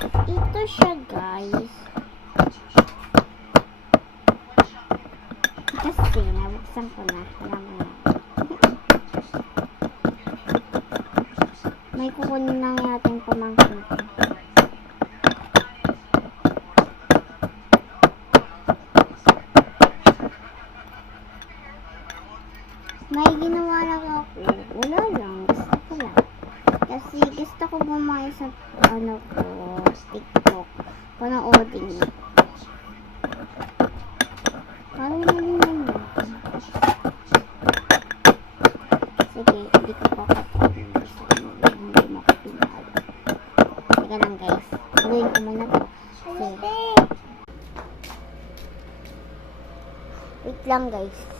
Ito siya, guys. Kasi, nabuksan ko na. Alam mo yan. May kukunin lang natin pamangkin ko. May ginawa lang ako. Wala lang. Gusto ko lang. Kasi gusto ko bumaya sa TikTok. Panoodin niyo. Parang nalinan mo. Sige, hindi ko pa katawin. Hindi mo ko pinalo. Sige lang, guys. Gawin ko muna to. Sige. Wait lang, guys.